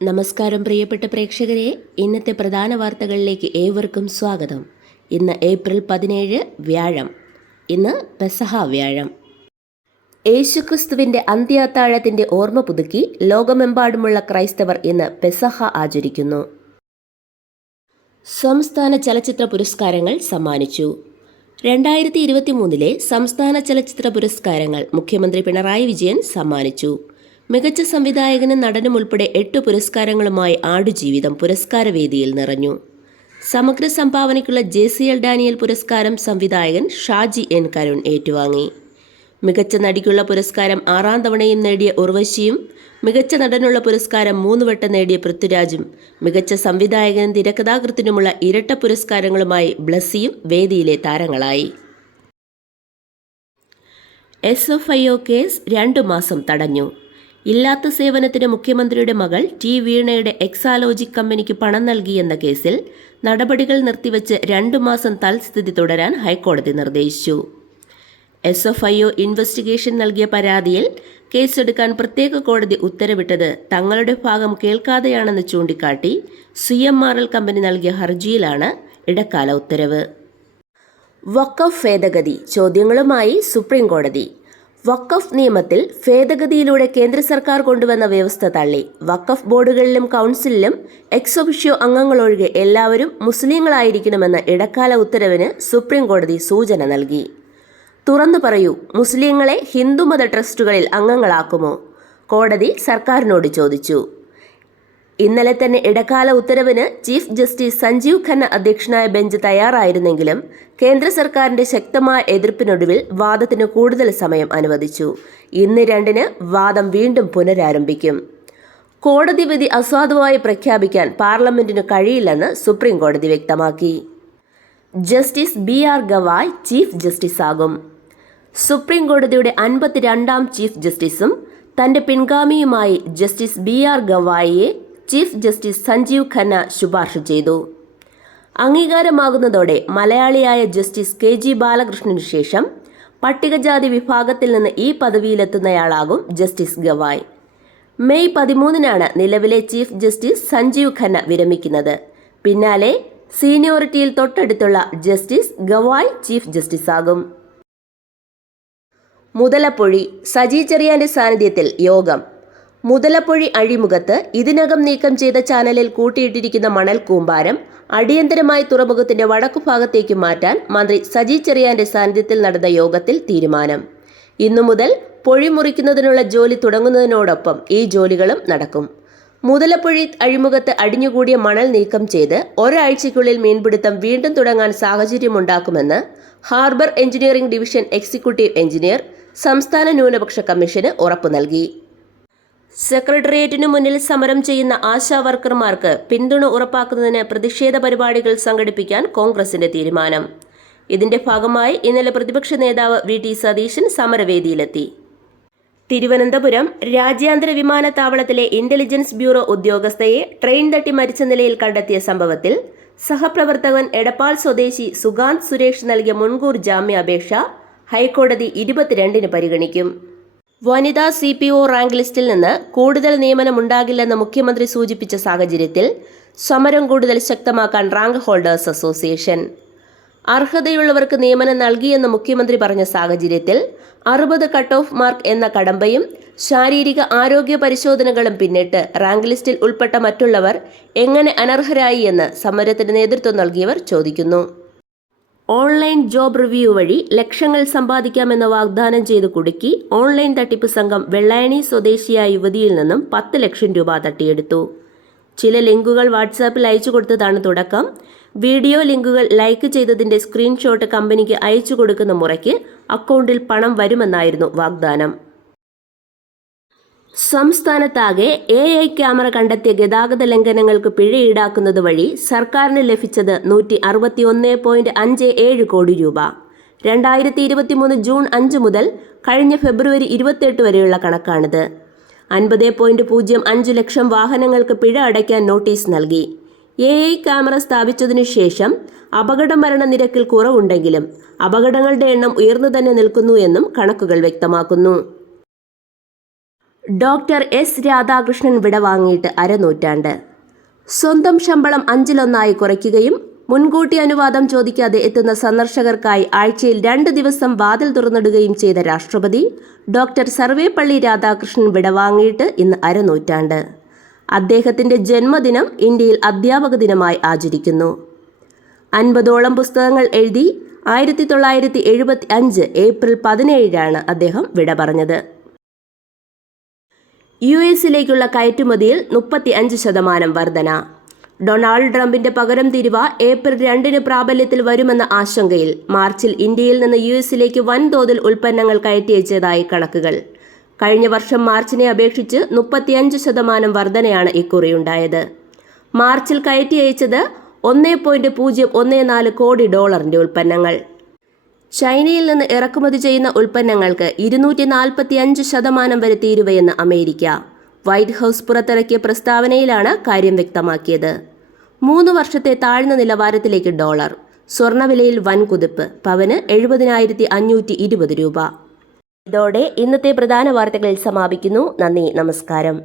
നമസ്കാരം പ്രിയപ്പെട്ട പ്രേക്ഷകരെ, ഇന്നത്തെ പ്രധാന വാർത്തകളിലേക്ക് ഏവർക്കും സ്വാഗതം. ഇന്ന് ഏപ്രിൽ 17 വ്യാഴം. ഇന്ന് പെസഹ വ്യാഴം. യേശുക്രിസ്തുവിൻ്റെ അന്ത്യാത്താഴത്തിൻ്റെ ഓർമ്മ പുതുക്കി ലോകമെമ്പാടുമുള്ള ക്രൈസ്തവർ ഇന്ന് പെസഹ ആചരിക്കുന്നു. സംസ്ഥാന ചലച്ചിത്ര പുരസ്കാരങ്ങൾ സമ്മാനിച്ചു. 2023 സംസ്ഥാന ചലച്ചിത്ര പുരസ്കാരങ്ങൾ മുഖ്യമന്ത്രി പിണറായി വിജയൻ സമ്മാനിച്ചു. മികച്ച സംവിധായകനും നടനും ഉൾപ്പെടെ 8 പുരസ്കാരങ്ങളുമായി ആടുജീവിതം പുരസ്കാരവേദിയിൽ നിറഞ്ഞു. സമഗ്ര സംഭാവനയ്ക്കുള്ള JCL ഡാനിയൽ പുരസ്കാരം സംവിധായകൻ ഷാജി N കരുൺ ഏറ്റുവാങ്ങി. മികച്ച നടിക്കുള്ള പുരസ്കാരം 6ാം തവണയും നേടിയ ഉർവശിയും, മികച്ച നടനുള്ള പുരസ്കാരം 3 വട്ടം നേടിയ പൃഥ്വിരാജും, മികച്ച സംവിധായകനും തിരക്കഥാകൃത്തിനുമുള്ള ഇരട്ട പുരസ്കാരങ്ങളുമായി ബ്ലസ്സിയും വേദിയിലെ താരങ്ങളായി. SFIO കേസ് 2 മാസം തടഞ്ഞു. ഇല്ലാത്ത സേവനത്തിന് മുഖ്യമന്ത്രിയുടെ മകൾ T വീണയുടെ എക്സാലോജിക് കമ്പനിക്ക് പണം നൽകിയെന്ന കേസിൽ നടപടികൾ നിർത്തിവെച്ച് 2 മാസം തൽസ്ഥിതി തുടരാൻ ഹൈക്കോടതി നിർദ്ദേശിച്ചു. SFIO ഇൻവെസ്റ്റിഗേഷൻ നൽകിയ പരാതിയിൽ കേസെടുക്കാൻ പ്രത്യേക കോടതി ഉത്തരവിട്ടത് തങ്ങളുടെ ഭാഗം കേൾക്കാതെയാണെന്ന് ചൂണ്ടിക്കാട്ടി CMRL കമ്പനി നൽകിയ ഹർജിയിലാണ് ഇടക്കാല ഉത്തരവ്. വഖഫ് ഭേദഗതി ചോദ്യങ്ങളുമായി സുപ്രീം കോടതി. വഖഫ് നിയമത്തിൽ ഭേദഗതിയിലൂടെ കേന്ദ്ര സർക്കാർ കൊണ്ടുവന്ന വ്യവസ്ഥ തള്ളി. വഖഫ് ബോർഡുകളിലും കൗൺസിലിലും എക്സ് ഒഫിഷ്യോ അംഗങ്ങളൊഴികെ എല്ലാവരും മുസ്ലിങ്ങളായിരിക്കണമെന്ന ഇടക്കാല ഉത്തരവിന് സുപ്രീം കോടതി സൂചന നൽകി. തുറന്നു പറയൂ, മുസ്ലിങ്ങളെ ഹിന്ദുമത ട്രസ്റ്റുകളിൽ അംഗങ്ങളാക്കുമോ? കോടതി സർക്കാരിനോട് ചോദിച്ചു. ഇന്നലെ തന്നെ ഇടക്കാല ഉത്തരവിന് ചീഫ് ജസ്റ്റിസ് സഞ്ജീവ് ഖന്ന അധ്യക്ഷനായ ബെഞ്ച് തയ്യാറായിരുന്നെങ്കിലും കേന്ദ്ര സർക്കാരിന്റെ ശക്തമായ എതിർപ്പിനൊടുവിൽ വാദത്തിന് കൂടുതൽ സമയം അനുവദിച്ചു. ഇന്ന് 2-ന് വാദം വീണ്ടും പുനരാരംഭിക്കും. കോടതി വിധി അസാധുവായി പ്രഖ്യാപിക്കാൻ പാർലമെന്റിന് കഴിയില്ലെന്ന് സുപ്രീം കോടതി വ്യക്തമാക്കി. ജസ്റ്റിസ് BR ഗവായ് ചീഫ് ജസ്റ്റിസാകും. സുപ്രീം കോടതിയുടെ 52ാം ചീഫ് ജസ്റ്റിസും തന്റെ പിൻഗാമിയുമായി ജസ്റ്റിസ് BR ഗവായിയെ ചീഫ് ജസ്റ്റിസ് സഞ്ജീവ് ഖന്ന ശുപാർശ ചെയ്തു. അംഗീകാരമാകുന്നതോടെ മലയാളിയായ ജസ്റ്റിസ് KG ബാലകൃഷ്ണനു ശേഷം പട്ടികജാതി വിഭാഗത്തിൽ നിന്ന് ഈ പദവിയിലെത്തുന്നയാളാകും ജസ്റ്റിസ് ഗവായ്. മെയ് 13-നാണ് നിലവിലെ ചീഫ് ജസ്റ്റിസ് സഞ്ജീവ് ഖന്ന വിരമിക്കുന്നത്. പിന്നാലെ സീനിയോറിറ്റിയിൽ തൊട്ടടുത്തുള്ള ജസ്റ്റിസ് ഗവായ് ചീഫ് ജസ്റ്റിസാകും. മുതലപ്പൊഴി സജി ചെറിയാന്റെ സാന്നിധ്യത്തിൽ യോഗം. മുതലപ്പൊഴി അഴിമുഖത്ത് ഇതിനകം നീക്കം ചെയ്ത ചാനലിൽ കൂട്ടിയിട്ടിരിക്കുന്ന മണൽ കൂമ്പാരം അടിയന്തരമായി തുറമുഖത്തിന്റെ വടക്കുഭാഗത്തേക്ക് മാറ്റാൻ മന്ത്രി സജി ചെറിയാന്റെ സാന്നിധ്യത്തിൽ നടന്ന യോഗത്തിൽ തീരുമാനം. ഇന്നു മുതൽ പൊഴി മുറിക്കുന്നതിനുള്ള ജോലി തുടങ്ങുന്നതിനോടൊപ്പം ഈ ജോലികളും നടക്കും. മുതലപ്പൊഴി അഴിമുഖത്ത് അടിഞ്ഞുകൂടിയ മണൽ നീക്കം ചെയ്ത് ഒരാഴ്ചയ്ക്കുള്ളിൽ മീൻപിടുത്തം വീണ്ടും തുടങ്ങാൻ സാഹചര്യമുണ്ടാക്കുമെന്ന് harbour engineering division executive engineer സംസ്ഥാന ന്യൂനപക്ഷ കമ്മീഷന് ഉറപ്പു നൽകി. സെക്രട്ടേറിയറ്റിനു മുന്നിൽ സമരം ചെയ്യുന്ന ആശാ വർക്കർമാർക്ക് പിന്തുണ ഉറപ്പാക്കുന്നതിന് പ്രതിഷേധ പരിപാടികൾ സംഘടിപ്പിക്കാൻ കോൺഗ്രസിന്റെ തീരുമാനം. ഇതിന്റെ ഭാഗമായി ഇന്നലെ പ്രതിപക്ഷ നേതാവ് VT സതീശൻ സമരവേദിയിലെത്തി. തിരുവനന്തപുരം രാജ്യാന്തര വിമാനത്താവളത്തിലെ ഇന്റലിജൻസ് ബ്യൂറോ ഉദ്യോഗസ്ഥയെ ട്രെയിൻ തട്ടി മരിച്ച നിലയിൽ കണ്ടെത്തിയ സംഭവത്തിൽ സഹപ്രവർത്തകൻ എടപ്പാൾ സ്വദേശി സുഗാന്ത് സുരേഷ് നൽകിയ മുൻകൂർ ജാമ്യാപേക്ഷ ഹൈക്കോടതി 22-ന് പരിഗണിക്കും. വനിതാ CPO റാങ്ക് ലിസ്റ്റിൽ നിന്ന് കൂടുതൽ നിയമനമുണ്ടാകില്ലെന്ന് മുഖ്യമന്ത്രി സൂചിപ്പിച്ച സാഹചര്യത്തിൽ സമരം കൂടുതൽ ശക്തമാക്കാൻ റാങ്ക് ഹോൾഡേഴ്സ് അസോസിയേഷൻ. അർഹതയുള്ളവർക്ക് നിയമനം നൽകിയെന്ന് മുഖ്യമന്ത്രി പറഞ്ഞ സാഹചര്യത്തിൽ 60 കട്ട് ഓഫ് മാർക്ക് എന്ന കടമ്പയും ശാരീരിക ആരോഗ്യ പരിശോധനകളും പിന്നിട്ട് റാങ്ക് ലിസ്റ്റിൽ ഉൾപ്പെട്ട മറ്റുള്ളവർ എങ്ങനെ അനർഹരായി എന്ന് സമരത്തിന് നേതൃത്വം നൽകിയവർ ചോദിക്കുന്നു. ഓൺലൈൻ ജോബ് റിവ്യൂ വഴി ലക്ഷങ്ങൾ സമ്പാദിക്കാമെന്ന് വാഗ്ദാനം ചെയ്ത് കുടുക്കി ഓൺലൈൻ തട്ടിപ്പ് സംഘം വെള്ളായണി സ്വദേശിയായ യുവതിയിൽ നിന്നും 10 ലക്ഷം രൂപ തട്ടിയെടുത്തു. ചില ലിങ്കുകൾ വാട്സാപ്പിൽ അയച്ചു കൊടുത്തതാണ് തുടക്കം. വീഡിയോ ലിങ്കുകൾ ലൈക്ക് ചെയ്തതിന്റെ സ്ക്രീൻഷോട്ട് കമ്പനിക്ക് അയച്ചു കൊടുക്കുന്ന മുറയ്ക്ക് അക്കൗണ്ടിൽ പണം വരുമെന്നായിരുന്നു വാഗ്ദാനം. സംസ്ഥാനത്താകെ AI ക്യാമറ കണ്ടെത്തിയ ഗതാഗത ലംഘനങ്ങൾക്ക് പിഴ ഈടാക്കുന്നത് വഴി സർക്കാരിന് ലഭിച്ചത് 161.57 കോടി രൂപ. 2023 ജൂൺ 5 മുതൽ കഴിഞ്ഞ ഫെബ്രുവരി 28 വരെയുള്ള കണക്കാണിത്. 50.05 ലക്ഷം വാഹനങ്ങൾക്ക് പിഴ അടയ്ക്കാൻ നോട്ടീസ് നൽകി. AI ക്യാമറ സ്ഥാപിച്ചതിനു ശേഷം അപകട മരണ നിരക്കിൽ കുറവുണ്ടെങ്കിലും അപകടങ്ങളുടെ എണ്ണം ഉയർന്നു തന്നെ നിൽക്കുന്നു എന്നും കണക്കുകൾ വ്യക്തമാക്കുന്നു. ഡോക്ടർ എസ് രാധാകൃഷ്ണൻ വിടവാങ്ങിയിട്ട് അരനൂറ്റാണ്ട്. സ്വന്തം ശമ്പളം 1/5 കുറയ്ക്കുകയും മുൻകൂട്ടി അനുവാദം ചോദിക്കാതെ എത്തുന്ന സന്ദർശകർക്കായി ആഴ്ചയിൽ 2 ദിവസം വാതിൽ തുറന്നിടുകയും ചെയ്ത രാഷ്ട്രപതി ഡോക്ടർ സർവേപ്പള്ളി രാധാകൃഷ്ണൻ വിടവാങ്ങിയിട്ട് ഇന്ന് അരനൂറ്റാണ്ട്. അദ്ദേഹത്തിൻ്റെ ജന്മദിനം ഇന്ത്യയിൽ അധ്യാപക ദിനമായി ആചരിക്കുന്നു. 50ഓളം പുസ്തകങ്ങൾ എഴുതി 1975 ഏപ്രിൽ 17 അദ്ദേഹം വിട പറഞ്ഞത്. US-ലേക്കുള്ള കയറ്റുമതിയിൽ 35% വർധന. ഡൊണാൾഡ് ട്രംപിന്റെ പകരം തിരിവ് ഏപ്രിൽ 2 പ്രാബല്യത്തിൽ വരുമെന്ന ആശങ്കയിൽ മാർച്ചിൽ ഇന്ത്യയിൽ നിന്ന് US-ലേക്ക് വൻതോതിൽ ഉൽപ്പന്നങ്ങൾ കയറ്റിയച്ചതായി കണക്കുകൾ. കഴിഞ്ഞ വർഷം മാർച്ചിനെ അപേക്ഷിച്ച് 35% വർധനയാണ് ഇക്കുറിയുണ്ടായത്. മാർച്ചിൽ കയറ്റി അയച്ചത് $1.014 കോടി ഉൽപ്പന്നങ്ങൾ. ചൈനയിൽ നിന്ന് ഇറക്കുമതി ചെയ്യുന്ന ഉൽപ്പന്നങ്ങൾക്ക് 245% വരെ തീരുവയെന്ന് അമേരിക്ക. വൈറ്റ് ഹൗസ് പുറത്തിറക്കിയ പ്രസ്താവനയിലാണ് കാര്യം വ്യക്തമാക്കിയത്. 3 വർഷത്തെ താഴ്ന്ന നിലവാരത്തിലേക്ക് ഡോളർ. സ്വർണ്ണവിലയിൽ വൻ കുതിപ്പ്. പവന് 70,520 രൂപ. ഇതോടെ ഇന്നത്തെ പ്രധാന വാർത്തകൾ സമാപിക്കുന്നു. നന്ദി, നമസ്കാരം.